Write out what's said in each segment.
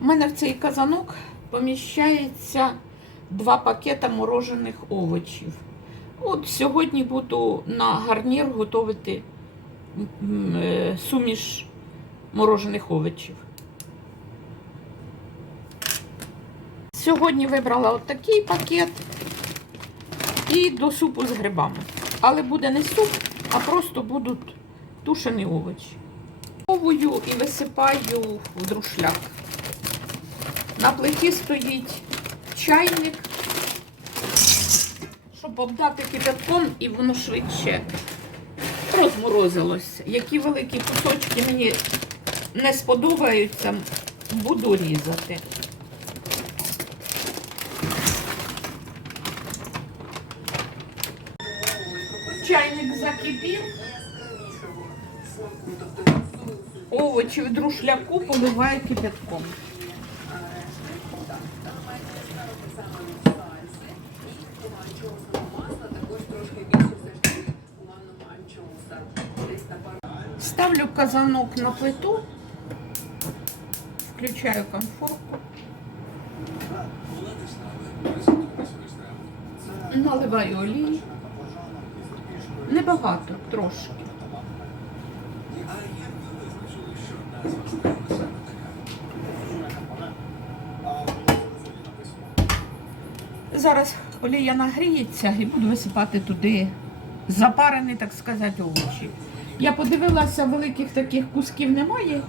У мене в цей казанок поміщається два пакета морожених овочів. От сьогодні буду на гарнір готувати е, суміш морожених овочів. Сьогодні вибрала от такий пакет і до супу з грибами. Але буде не суп, а просто будуть тушені овочі. Овую і висипаю в друшляк. На плиті стоїть чайник, щоб обдати кипятком і воно швидше розморозилося. Які великі кусочки мені не сподобаються, буду різати. Чайник закипів. Овочі в друшляку поливаю кипятком. Ставлю казанок на плиту, включаю конфорку, наливаю олії. Небагато, трошки. Зараз олія нагріється і буду висипати туди запарені, так сказати, овочі. Я подивилася, великих таких кусків немає,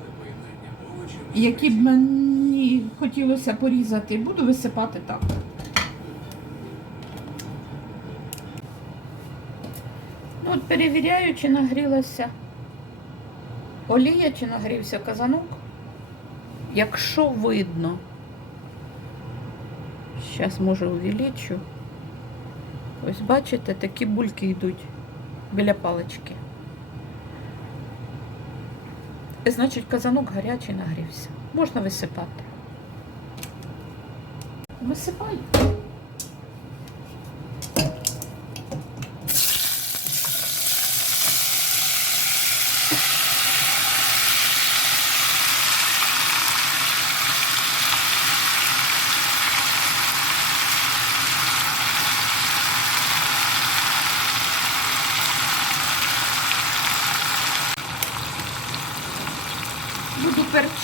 які б мені хотілося порізати. Буду висипати так. Ну, от перевіряю, чи нагрілася олія, чи нагрівся казанок. Якщо видно, зараз може увеличу. Ось бачите, такі бульки йдуть біля палички. Значить, казанок гарячий нагрівся. Можна висипати. Висипай.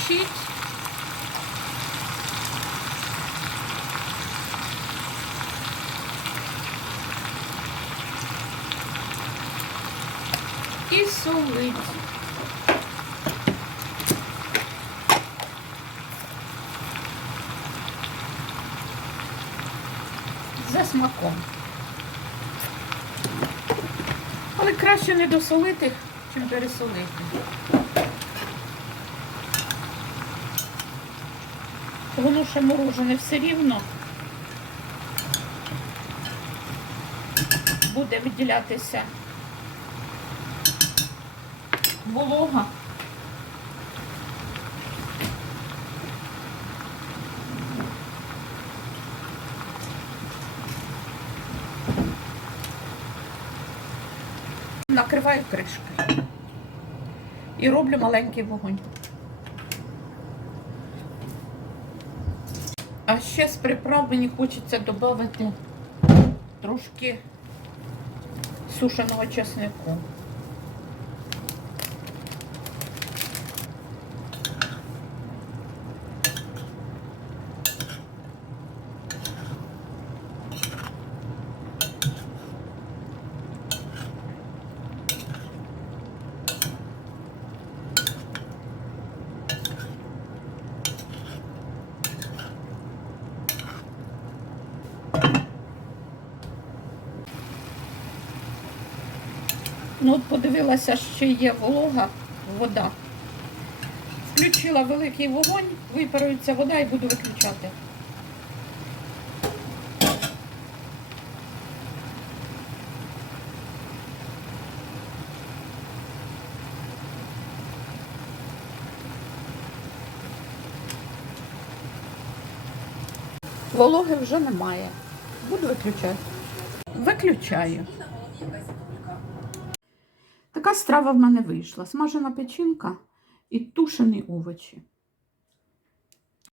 Перчити. І солить. За смаком. Але краще не досолити, чим пересолити. Ще морожене все рівно буде виділятися волога. Накриваю кришкою і роблю маленький вогонь. А ще з приправ мені хочеться додати трошки сушеного чеснику. Ну, от подивилася, що є волога, вода. Включила великий вогонь, випарується вода і буду виключати. Вологи вже немає. Буду виключати. Виключаю. Така страва в мене вийшла. Смажена печінка і тушені овочі.